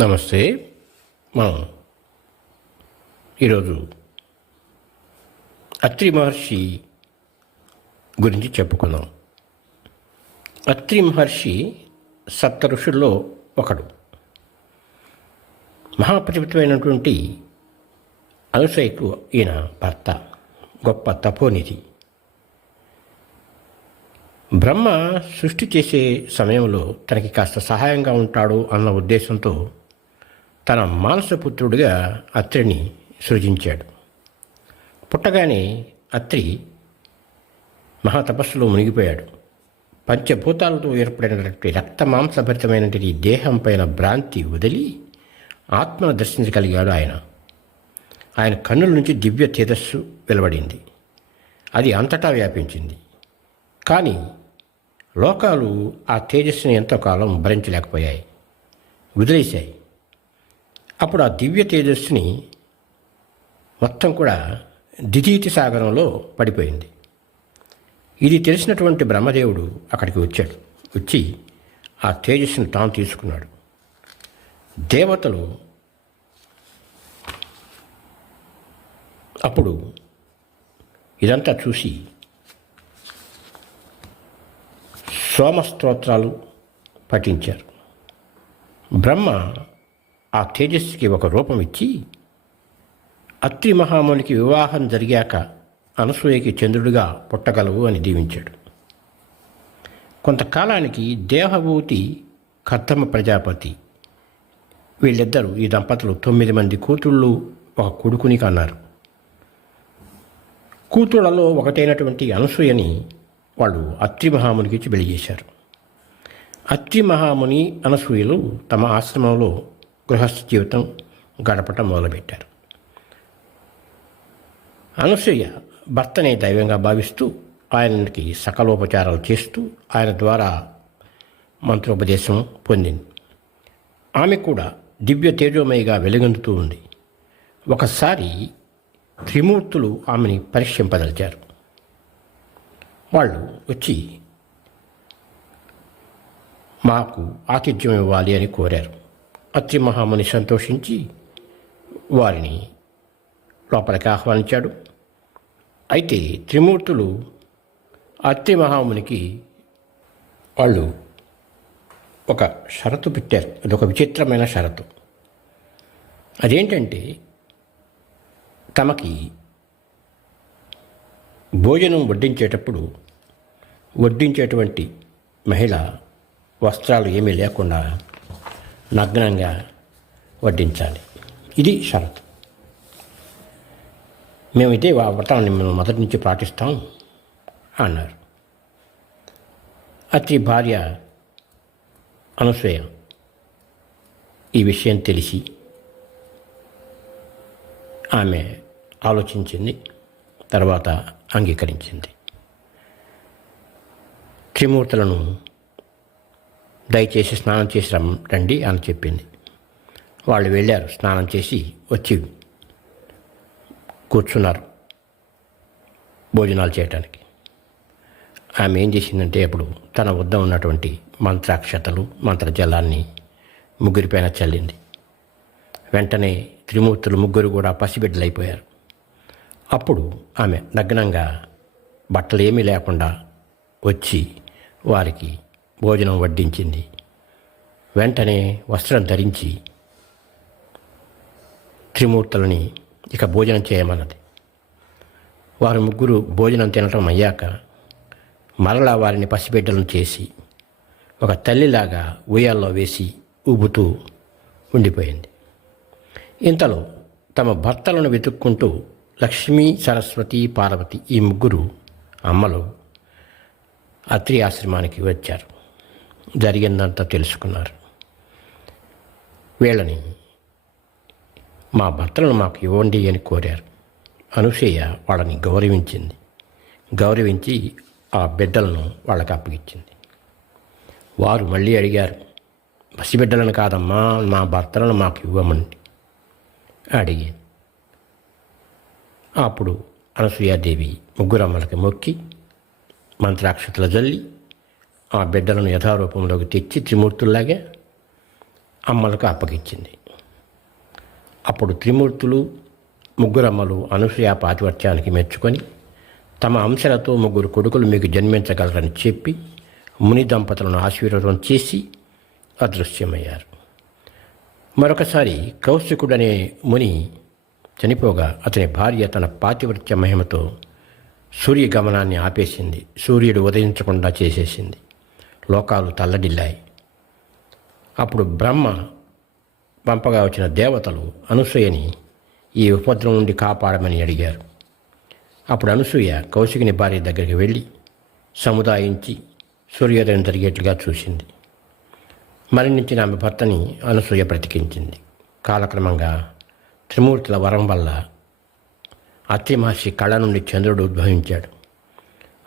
నమస్తే. మనం ఈరోజు అత్రి మహర్షి గురించి చెప్పుకుందాం. అత్రి మహర్షి సప్త ఋషుల్లో ఒకడు. మహాపతితమైనటువంటి అనుసైకు ఈయన భర్త గొప్ప తపోనిధి. బ్రహ్మ సృష్టి చేసే సమయంలో తనకి కాస్త సహాయంగా ఉంటాడు అన్న ఉద్దేశంతో తన మానసపుత్రుడిగా అత్రిని సృజించాడు. పుట్టగానే అత్రి మహాతపస్సులో మునిగిపోయాడు. పంచభూతాలతో ఏర్పడినటువంటి రక్త మాంసభరితమైనటువంటి దేహం పైన భ్రాంతి వదిలి ఆత్మను దర్శించగలిగాడు ఆయన. ఆయన కన్నుల నుంచి దివ్య తేజస్సు వెలువడింది. అది అంతటా వ్యాపించింది. కానీ లోకాలు ఆ తేజస్సుని ఎంతో కాలం భరించలేకపోయాయి. వదిలేశాయి. అప్పుడు ఆ దివ్య తేజస్సుని మొత్తం కూడా దితీతి సాగరంలో పడిపోయింది. ఇది తెలిసినటువంటి బ్రహ్మదేవుడు అక్కడికి వచ్చాడు. వచ్చి ఆ తేజస్సుని తాను తీసుకున్నాడు. దేవతలు అప్పుడు ఇదంతా చూసి సోమస్తోత్రాలు పఠించారు. బ్రహ్మ ఆ తేజస్సుకి ఒక రూపం ఇచ్చి అత్రి మహామునికి వివాహం జరిగాక అనసూయకి చంద్రుడిగా పుట్టగలవు అని దీవించాడు. కొంతకాలానికి దేహభూతి కర్తమ ప్రజాపతి. వీళ్ళిద్దరూ ఈ దంపతులు తొమ్మిది మంది కూతుళ్ళు ఒక కొడుకుని కన్నారు. కూతుళ్ళలో ఒకటైనటువంటి అనసూయని వాళ్ళు అత్రి మహామునికి ఇచ్చి పెళ్ళి చేశారు. అత్రి మహాముని అనసూయలు తమ ఆశ్రమంలో గృహస్థ జీవితం గడపటం మొదలుపెట్టారు. అనసూయ భర్తనే దైవంగా భావిస్తూ ఆయనకి సకలోపచారాలు చేస్తూ ఆయన ద్వారా మంత్రోపదేశం పొందింది. ఆమె కూడా దివ్య తేజోమయిగా వెలుగొందుతూ ఉంది. ఒకసారి త్రిమూర్తులు ఆమెని పరీక్షింపదలిచారు. వాళ్ళు వచ్చి మాకు ఆతిథ్యం ఇవ్వాలి అని కోరారు. అత్రి మహాముని సంతోషించి వారిని లోపలికి ఆహ్వానించాడు. అయితే త్రిమూర్తులు అత్రి మహామునికి వాళ్ళు ఒక షరతు పెట్టారు. అదొక విచిత్రమైన షరతు. అదేంటంటే తమకి భోజనం వడ్డించేటప్పుడు వడ్డించేటువంటి మహిళ వస్త్రాలు ఏమీ లేకుండా నగ్నంగా వడ్డించాలి. ఇది షరతు. మేము ఇదే ఆ వ్రతాన్ని మేము మొదటి నుంచి పాటిస్తాం అన్నారు. అతి భార్య అనసూయ ఈ విషయం తెలిసి ఆమె ఆలోచించింది తర్వాత అంగీకరించింది. త్రిమూర్తులను దయచేసి స్నానం చేసి రండి అని చెప్పింది. వాళ్ళు వెళ్ళారు. స్నానం చేసి వచ్చి కూర్చున్నారు భోజనాలు చేయటానికి. ఆమె ఏం చేసిందంటే అప్పుడు తన వద్ద ఉన్నటువంటి మంత్రాక్షతలు మంత్రజలాన్ని ముగ్గురిపైన చల్లింది. వెంటనే త్రిమూర్తులు ముగ్గురు కూడా పసిబిడ్డలైపోయారు. అప్పుడు ఆమె నగ్నంగా బట్టలు ఏమీ లేకుండా వచ్చి వారికి భోజనం వడ్డించింది. వెంటనే వస్త్రం ధరించి త్రిమూర్తులని ఇక భోజనం చేయమన్నది. వారు ముగ్గురు భోజనం తినటం అయ్యాక మరలా వారిని పసిబిడ్డలను చేసి ఒక తల్లిలాగా ఉయ్యాల్లో వేసి ఊబుతూ ఉండిపోయింది. ఇంతలో తమ భర్తలను వెతుక్కుంటూ లక్ష్మీ సరస్వతి పార్వతి ఈ ముగ్గురు అమ్మలు అత్రి ఆశ్రమానికి వచ్చారు. జరిగిందంతా తెలుసుకున్నారు. వీళ్ళని మా భర్తలను మాకు ఇవ్వండి అని కోరారు. అనుసూయ వాళ్ళని గౌరవించింది. గౌరవించి ఆ బిడ్డలను వాళ్ళకి అప్పగించింది వారు మళ్ళీ అడిగారు పసిబిడ్డలను కాదమ్మా మా భర్తలను మాకు ఇవ్వమండి. అడిగి అప్పుడు అనసూయాదేవి ముగ్గురమ్మలకి మొక్కి మంత్రాక్షతలు జల్లి ఆ బిడ్డలను యథారూపంలోకి తెచ్చి త్రిమూర్తుల్లాగే అమ్మలకు అప్పగించింది. అప్పుడు త్రిమూర్తులు ముగ్గురమ్మలు అనసూయ పాతివర్త్యానికి మెచ్చుకొని తమ అంశాలతో ముగ్గురు కొడుకులు మీకు జన్మించగలరని చెప్పి ముని దంపతులను ఆశీర్వాదం చేసి అదృశ్యమయ్యారు. మరొకసారి కౌశికుడనే ముని చనిపోగా అతని భార్య తన పాతివృత్య మహిమతో సూర్యగమనాన్ని ఆపేసింది. సూర్యుడు ఉదయించకుండా చేసేసింది. లోకాలు తల్లడిల్లాయి. అప్పుడు బ్రహ్మ పంపగా వచ్చిన దేవతలు అనసూయని ఈ ఉపద్రం నుండి కాపాడమని అడిగారు. అప్పుడు అనసూయ కౌశికిని భార్య దగ్గరికి వెళ్ళి సముదాయించి సూర్యోదయం జరిగేట్లుగా చూసింది. మరణించిన ఆమె భర్తని అనసూయ బ్రతికించింది. కాలక్రమంగా త్రిమూర్తుల వరం వల్ల అత్రి మహర్షి కళ నుండి చంద్రుడు ఉద్భవించాడు.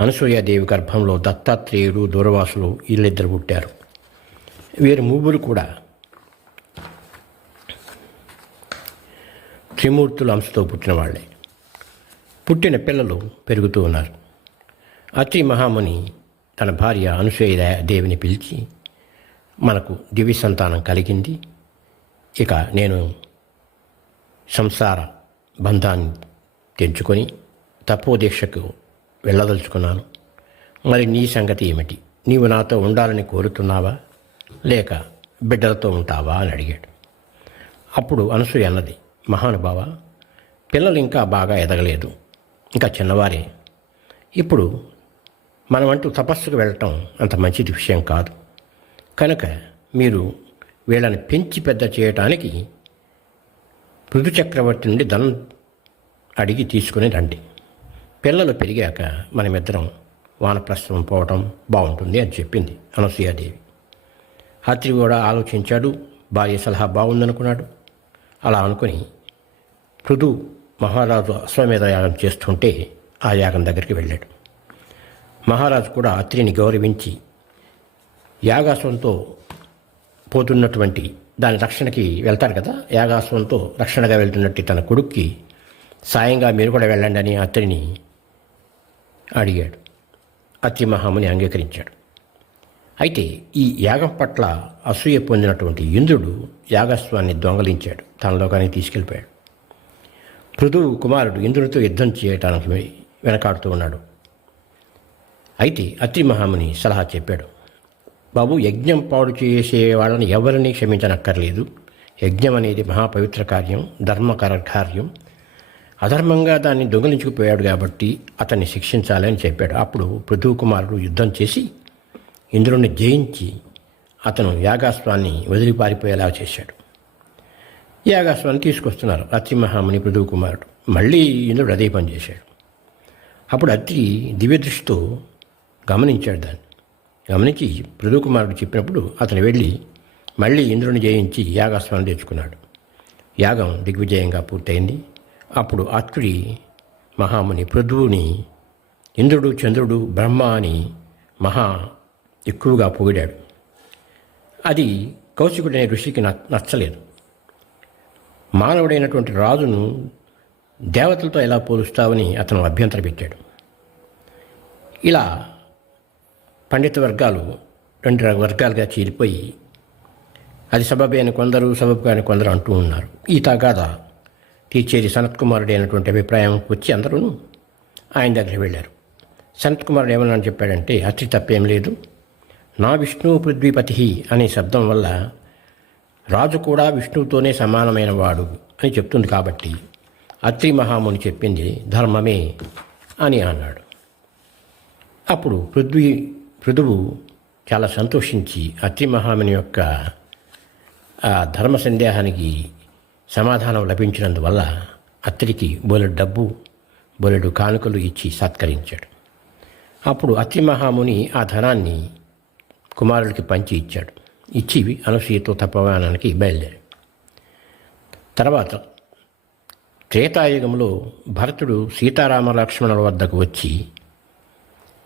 అనసూయాదేవి గర్భంలో దత్తాత్రేయుడు దూరవాసులు వీళ్ళిద్దరు పుట్టారు. వీరి ముగ్గురు కూడా త్రిమూర్తుల అంశతో పుట్టిన వాళ్ళే. పుట్టిన పిల్లలు పెరుగుతూ ఉన్నారు. అత్రి మహాముని తన భార్య అనసూయ దేవిని పిలిచి మనకు దివ్య సంతానం కలిగింది. ఇక నేను సంసార బంధాన్ని తెంచుకొని తపోదీక్షకు వెళ్ళదలుచుకున్నాను మరి నీ సంగతి ఏమిటి? నీవు నాతో ఉండాలని కోరుతున్నావా? లేక బిడ్డలతో ఉంటావా అని అడిగాడు. అప్పుడు అనసూయ అన్నది మహానుభావ పిల్లలు ఇంకా బాగా ఎదగలేదు. ఇంకా చిన్నవారే. ఇప్పుడు మనమంటూ తపస్సుకు వెళ్ళటం అంత మంచిది విషయం కాదు. కనుక మీరు వీళ్ళని పెంచి పెద్ద చేయటానికి పృథు చక్రవర్తి నుండి ధనం అడిగి తీసుకుని రండి. పిల్లలు పెరిగాక మనమిద్దరం వానప్రస్థం పోవటం బాగుంటుంది అని చెప్పింది అనసూయాదేవి. అత్రి కూడా ఆలోచించాడు భార్య సలహా బాగుందనుకున్నాడు. అలా అనుకుని పృథు మహారాజు అశ్వమేధ యాగం చేస్తుంటే ఆ యాగం దగ్గరికి వెళ్ళాడు. మహారాజు కూడా అత్రిని గౌరవించి యాగాశ్వంతో పోతున్నటువంటి దాని రక్షణకి వెళ్తారు కదా? యాగాశ్వంతో రక్షణగా వెళ్తున్నట్టు తన కొడుక్కి సాయంగా మీరు కూడా వెళ్ళండి అని అత్రిని అడిగాడు. అత్రిమహాముని అంగీకరించాడు. అయితే ఈ యాగం పట్ల అసూయ పొందినటువంటి ఇంద్రుడు యాగస్వాన్ని దొంగలించాడు. తనలోకానికి తీసుకెళ్ళిపోయాడు. పృథువు కుమారుడు ఇంద్రుడితో యుద్ధం చేయటానికి వెనకాడుతూ ఉన్నాడు. అయితే అత్రి మహాముని సలహా చెప్పాడు. బాబు యజ్ఞం పాడు చేసే వాళ్ళని ఎవరిని క్షమించనక్కర్లేదు. యజ్ఞం అనేది మహాపవిత్ర కార్యం ధర్మకర కార్యం. అధర్మంగా దాన్ని దొంగిలించుకుపోయాడు కాబట్టి అతన్ని శిక్షించాలని చెప్పాడు. అప్పుడు పృథువు కుమారుడు యుద్ధం చేసి ఇంద్రుణ్ణి జయించి అతను యాగాస్వాన్ని వదిలి పారిపోయేలా చేశాడు. యాగాస్వాన్ని తీసుకొస్తున్నారు అత్రి మహాముని పృథువు కుమారుడు మళ్ళీ ఇంద్రుడు అదే పని చేశాడు. అప్పుడు అత్రి దివ్యదృష్టితో గమనించాడు దాన్ని. గమనించి పృథు కుమారుడు చెప్పినప్పుడు అతను వెళ్ళి మళ్ళీ ఇంద్రుని జయించి యాగాస్వాన్ని తెచ్చుకున్నాడు. యాగం దిగ్విజయంగా పూర్తయింది. అప్పుడు అత్రి మహాముని పృథువుని ఇంద్రుడు చంద్రుడు బ్రహ్మ అని మహా ఎక్కువగా పొగిడాడు. అది కౌశికుడనే ఋషికి నచ్చలేదు. మానవుడైనటువంటి రాజును దేవతలతో ఎలా పోలుస్తావని అతను అభ్యంతర పెట్టాడు. ఇలా పండిత వర్గాలు రెండు వర్గాలుగా చీలిపోయి అది సబబైన కొందరు సబబు కాని కొందరు అంటూ ఉన్నారు. ఈ తగాదా తీర్చేది సనత్ కుమారుడు అయినటువంటి అభిప్రాయం వచ్చి అందరూ ఆయన దగ్గరికి వెళ్ళారు. సనత్ కుమారుడు ఏమన్నా చెప్పాడంటే అతి తప్పేం లేదు. నా విష్ణు పృథ్వీపతి అనే శబ్దం వల్ల రాజు కూడా విష్ణువుతోనే సమానమైన వాడు అని చెప్తుంది కాబట్టి అత్రి మహాముని చెప్పింది ధర్మమే అని అన్నాడు. అప్పుడు పృథ్వీ పృథువు చాలా సంతోషించి అత్రి మహాముని యొక్క ఆ ధర్మ సందేహానికి సమాధానం లభించినందువల్ల అత్రికి బోలెడు డబ్బు బోలెడు కానుకలు ఇచ్చి సత్కరించాడు. అప్పుడు అత్రి మహాముని ఆ ధనాన్ని కుమారుడికి పంచి ఇచ్చాడు. ఇచ్చి అనసూయతో తపవానానికి బయలుదేరి తర్వాత త్రేతాయుగంలో భరతుడు సీతారామ లక్ష్మణుల వద్దకు వచ్చి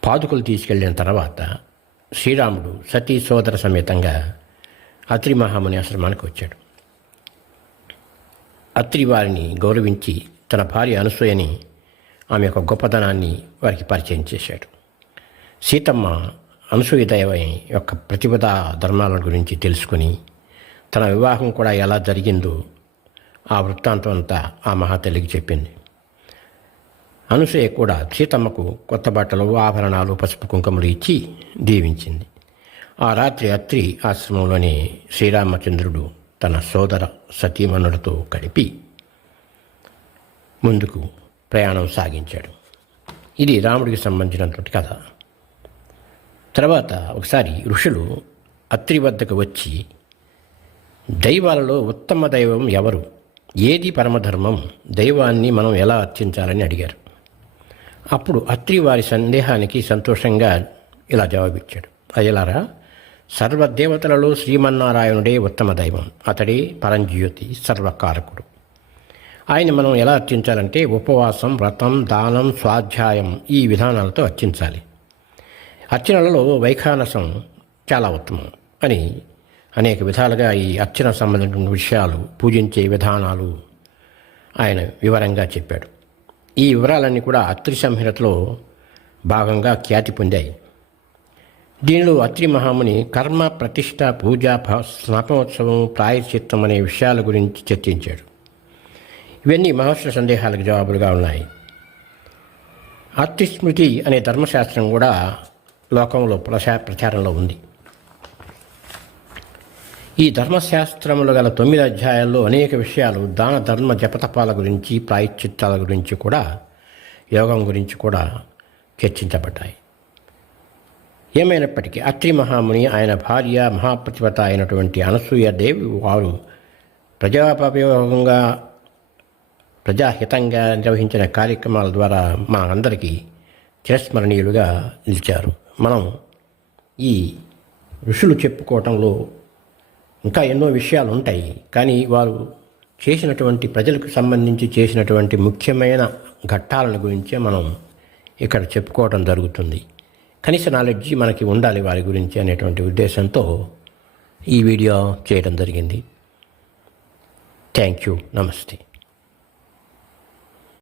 పాదుకలు తీసుకెళ్ళిన తర్వాత శ్రీరాముడు సతీ సోదర సమేతంగా అత్రి మహాముని ఆశ్రమానికి వచ్చాడు. అత్రి వారిని గౌరవించి తన భార్య అనసూయని ఆమె యొక్క గొప్పతనాన్ని వారికి పరిచయం చేశాడు. సీతమ్మ అనసూయ దైవ యొక్క ప్రతిపదా ధర్మాల గురించి తెలుసుకుని తన వివాహం కూడా ఎలా జరిగిందో ఆ వృత్తాంతం అంతా ఆ మహాతల్లికి చెప్పింది. అనసూయ కూడా సీతమ్మకు కొత్త బట్టలు ఆభరణాలు పసుపు కుంకుమలు ఇచ్చి దీవించింది. ఆ రాత్రి అత్రి ఆశ్రమంలోని శ్రీరామచంద్రుడు తన సోదర సతీమణులతో కలిపి ముందుకు ప్రయాణం సాగించాడు. ఇది రాముడికి సంబంధించినటువంటి కథ. తర్వాత ఒకసారి ఋషులు అత్రి వద్దకు వచ్చి దైవాలలో ఉత్తమ దైవం ఎవరు? ఏది పరమధర్మం? దైవాన్ని మనం ఎలా అర్చించాలని? అడిగారు. అప్పుడు అత్రి వారి సందేహానికి సంతోషంగా ఇలా జవాబిచ్చాడు. అయ్యలారా సర్వదేవతలలో శ్రీమన్నారాయణుడే ఉత్తమ దైవం. అతడే పరంజ్యోతి సర్వకారకుడు. ఆయన మనం ఎలా అర్చించాలంటే ఉపవాసం వ్రతం దానం స్వాధ్యాయం ఈ విధానాలతో అర్చించాలి. అర్చనలలో వైఖానసం చాలా ఉత్తమం అని అనేక విధాలుగా ఈ అర్చన సంబంధించిన విషయాలు పూజించే విధానాలు ఆయన వివరంగా చెప్పాడు. ఈ వివరాలన్నీ కూడా అత్రి సంహితలో భాగంగా ఖ్యాతి పొందాయి. దీనిలో అత్రి మహాముని కర్మ ప్రతిష్ట పూజ భ- స్నాపనోత్సవం ప్రాయశ్చిత్తం అనే విషయాల గురించి చర్చించాడు. ఇవన్నీ మహర్షుల సందేహాలకు జవాబులుగా ఉన్నాయి. అతిస్మృతి అనే ధర్మశాస్త్రం కూడా లోకంలో ప్రచా ప్రచారంలో ఉంది. ఈ ధర్మశాస్త్రములు గల తొమ్మిది అధ్యాయాల్లో అనేక విషయాలు దాన ధర్మ జపతపాల గురించి ప్రాయశ్చిత్తాల గురించి కూడా యోగం గురించి కూడా చర్చించబడ్డాయి. ఏమైనప్పటికీ అత్రి మహాముని ఆయన భార్య మహాప్రతిపత అయినటువంటి అనసూయ దేవి వారు ప్రజాపయోగంగా ప్రజాహితంగా నిర్వహించిన కార్యక్రమాల ద్వారా మా అందరికీ చిరస్మరణీయులుగా నిలిచారు. మనం ఈ ఋషులు చెప్పుకోవటంలో ఇంకా ఎన్నో విషయాలు ఉంటాయి కానీ వారు చేసినటువంటి ప్రజలకు సంబంధించి చేసినటువంటి ముఖ్యమైన ఘట్టాలను గురించే మనం ఇక్కడ చెప్పుకోవడం జరుగుతుంది. కనీస నాలెడ్జ్ మనకి ఉండాలి వారి గురించి అనేటువంటి ఉద్దేశంతో ఈ వీడియో చేయడం జరిగింది. Thank you. నమస్తే.